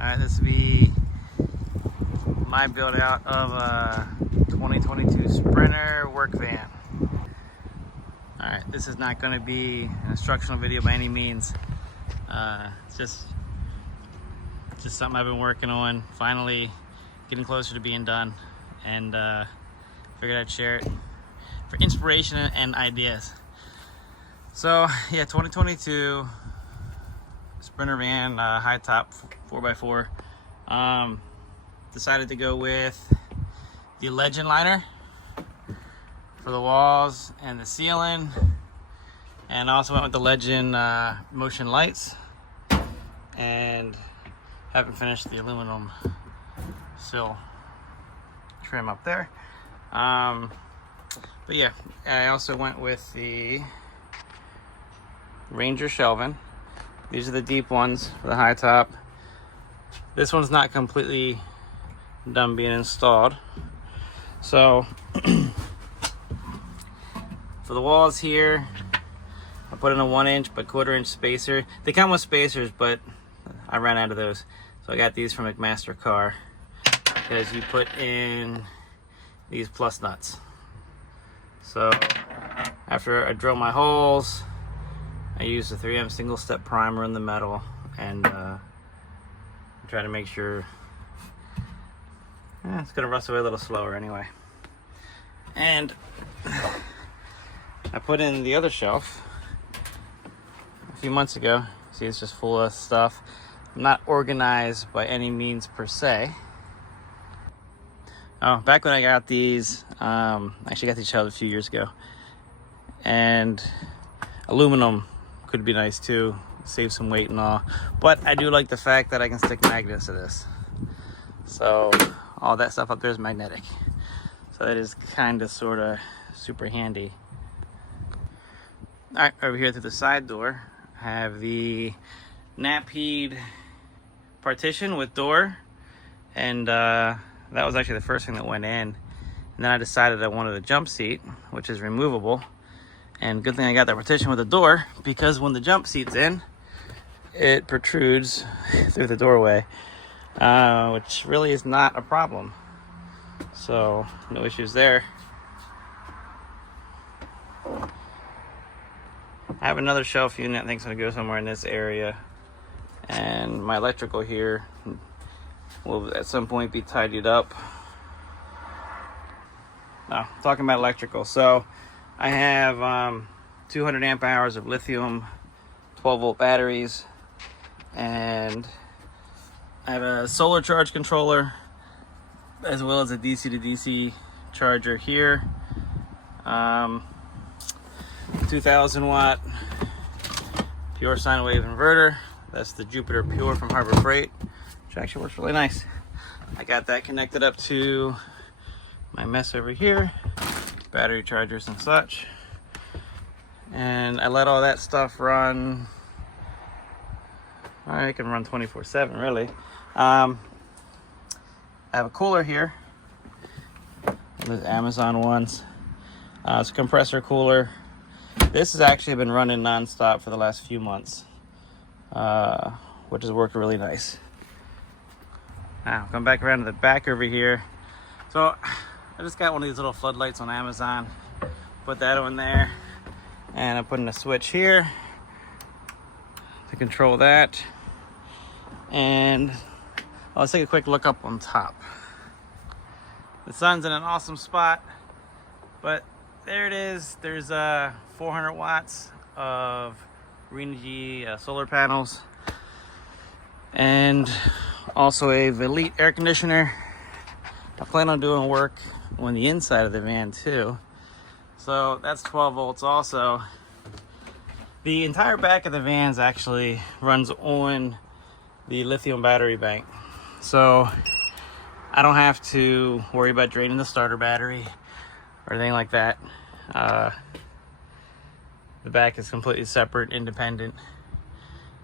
Alright, this will be my build out of a 2022 Sprinter work van. Alright, this is not going to be an instructional video by any means. It's just something I've been working on, finally getting closer to being done, and figured I'd share it for inspiration and ideas. So yeah, 2022 Sprinter van, high top 4x4. Decided to go with the Legend liner for the walls and the ceiling, and also went with the Legend motion lights, and haven't finished the aluminum sill trim up there. But yeah, I also went with the Ranger Shelving. These are the deep ones for the high top. This one's not completely done being installed. So for the walls here, I put in a 1-inch but 1/4 inch spacer. They come with spacers, but I ran out of those. So I got these from McMaster Car, because you put in these plus nuts. So after I drill my holes, I use the 3M single step primer in the metal, and try to make sure it's gonna rust away a little slower anyway. And I put in the other shelf a few months ago. See, it's just full of stuff. Not organized by any means per se. Oh, back when I got these, actually got these shelves a few years ago, and aluminum could be nice too, save some weight and all, but I do like the fact that I can stick magnets to this, so all that stuff up there is magnetic, so that is kind of sort of super handy. All right, over here through the side door I have the Knapheide partition with door, and that was actually the first thing that went in, and then I decided I wanted a jump seat, which is removable. And good thing I got that partition with the door, because when the jump seat's in, it protrudes through the doorway, which really is not a problem. So no issues there. I have another shelf unit I think is going to go somewhere in this area, and my electrical here will at some point be tidied up. Now, talking about electrical, so I have 200 amp hours of lithium 12-volt batteries, and I have a solar charge controller as well as a DC to DC charger here. 2000 watt pure sine wave inverter. That's the Jupiter Pure from Harbor Freight, which actually works really nice. I got that connected up to my mess over here, battery chargers and such, and I let all that stuff run. I can run 24/7 really. I have a cooler here, those Amazon ones. It's a compressor cooler. This has actually been running non-stop for the last few months, which has worked really nice. Now come back around to the back over here. So I just got one of these little floodlights on Amazon, put that on there, and I'm putting a switch here to control that. And let's take a quick look up on top. The sun's in an awesome spot, but there it is. There's 400 watts of Renogy solar panels, and also a Velit air conditioner. I plan on doing work on the inside of the van too, so that's 12 volts also. The entire back of the vans actually runs on the lithium battery bank, so I don't have to worry about draining the starter battery or anything like that. The back is completely separate, independent,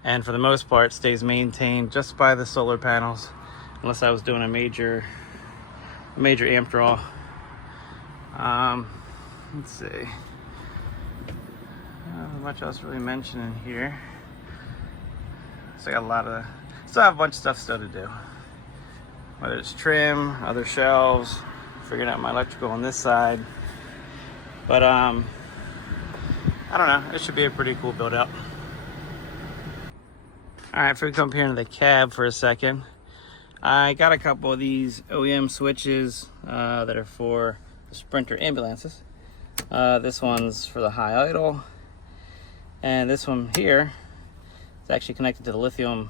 and for the most part stays maintained just by the solar panels, unless I was doing a major amp draw. Let's see, not much else really mentioning here. So I got a lot of still have a bunch of stuff still to do. Whether it's trim, other shelves, figuring out my electrical on this side. But I don't know, it should be a pretty cool build out. All right, if we come here into the cab for a second, I got a couple of these OEM switches that are for the Sprinter ambulances. This one's for the high idle, and this one here is actually connected to the lithium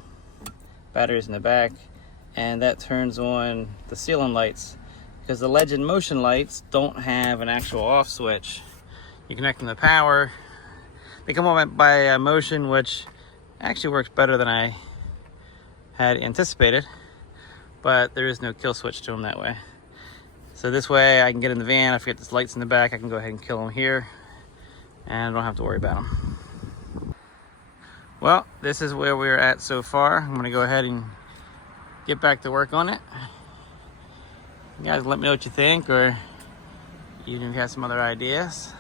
batteries in the back, and that turns on the ceiling lights, because the Legend motion lights don't have an actual off switch. You connect them to power, they come on by motion, which actually works better than I had anticipated, but there is no kill switch to them that way. So this way I can get in the van, I forget there's lights in the back, I can go ahead and kill them here, and I don't have to worry about them. Well, this is where we're at so far. I'm gonna go ahead and get back to work on it. You guys let me know what you think, or even if you have some other ideas.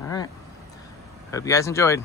All right, hope you guys enjoyed.